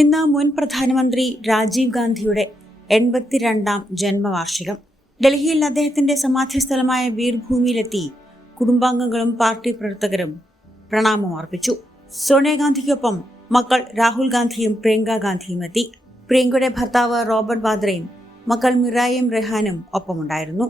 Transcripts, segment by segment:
ഇന്ന് മുൻ പ്രധാനമന്ത്രി രാജീവ് ഗാന്ധിയുടെ 82ാം ജന്മവാർഷികം. ഡൽഹിയിൽ അദ്ദേഹത്തിന്റെ സമാധിസ്ഥലമായ വീർഭൂമിയിലെത്തി കുടുംബാംഗങ്ങളും പാർട്ടി പ്രവർത്തകരും പ്രണാമം അർപ്പിച്ചു. സോണിയാഗാന്ധിക്കൊപ്പം മക്കൾ രാഹുൽ ഗാന്ധിയും പ്രിയങ്ക ഗാന്ധിയും എത്തി. പ്രിയങ്കയുടെ ഭർത്താവ് റോബർട്ട് വാദ്രയും മക്കൾ മിറായും റെഹാനും ഒപ്പമുണ്ടായിരുന്നു.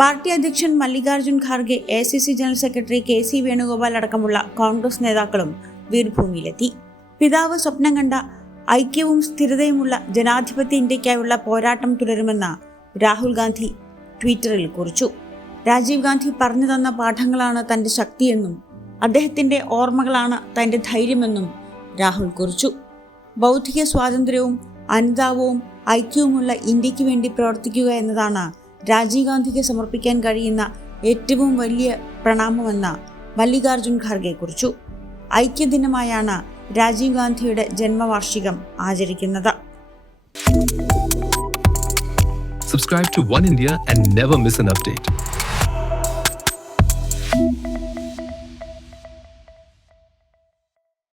പാർട്ടി അധ്യക്ഷൻ മല്ലികാർജ്ജുൻ Kharge, ACC general secretary KC Venugopal അടക്കമുള്ള കോൺഗ്രസ് നേതാക്കളും വീർഭൂമിയിലെത്തി. പിതാവ് സ്വപ്നം കണ്ട ഐക്യവും സ്ഥിരതയുമുള്ള ജനാധിപത്യ ഇന്ത്യയ്ക്കായുള്ള പോരാട്ടം തുടരുമെന്ന് രാഹുൽ ഗാന്ധി ട്വിറ്ററിൽ കുറിച്ചു. രാജീവ് ഗാന്ധി പറഞ്ഞു തന്ന പാഠങ്ങളാണ് തന്റെ ശക്തിയെന്നും അദ്ദേഹത്തിന്റെ ഓർമ്മകളാണ് തന്റെ ധൈര്യമെന്നും രാഹുൽ കുറിച്ചു. ബൗദ്ധിക സ്വാതന്ത്ര്യവും അനുതാപവും ഐക്യവുമുള്ള ഇന്ത്യക്ക് വേണ്ടി പ്രവർത്തിക്കുക എന്നതാണ് രാജീവ് ഗാന്ധിക്ക് സമർപ്പിക്കാൻ കഴിയുന്ന ഏറ്റവും വലിയ പ്രണാമമെന്ന് മല്ലികാർജ്ജുൻ ഖാർഗെ കുറിച്ചു. ഐക്യദിനമായാണ് രാജീവ് ഗാന്ധിയുടെ ജന്മവാർഷികം ആചരിക്കുന്നത്. Subscribe to One India and never miss an update.